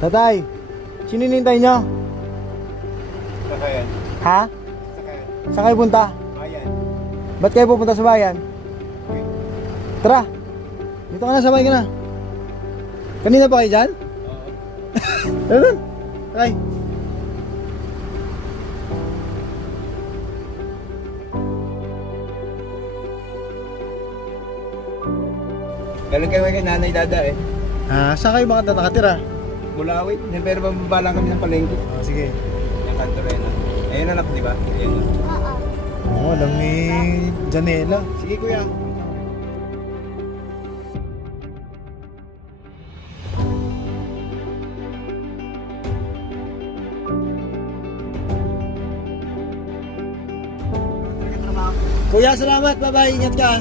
Tatay, sino hinihintay nyo? Sakayan. Ha? Sakayan. Saan kayo punta? Bayan. Ba't kayo pupunta sa bayan? Okay. Tara! Dito ka na, sabay ka na. Kanina pa kayo dyan? Oo. Tara dun! Tay! Galing kayo kay Nanay Dada eh. Saan kayo baka nakatira? Mulawit. Pero mababalang kami ng palengke. Sige. Yung kanto rin. Ayun anak, di ba? Ayun. Oo, alam ni Janela. Sige kuya. Kuya, salamat. Bye-bye. Ingat ka.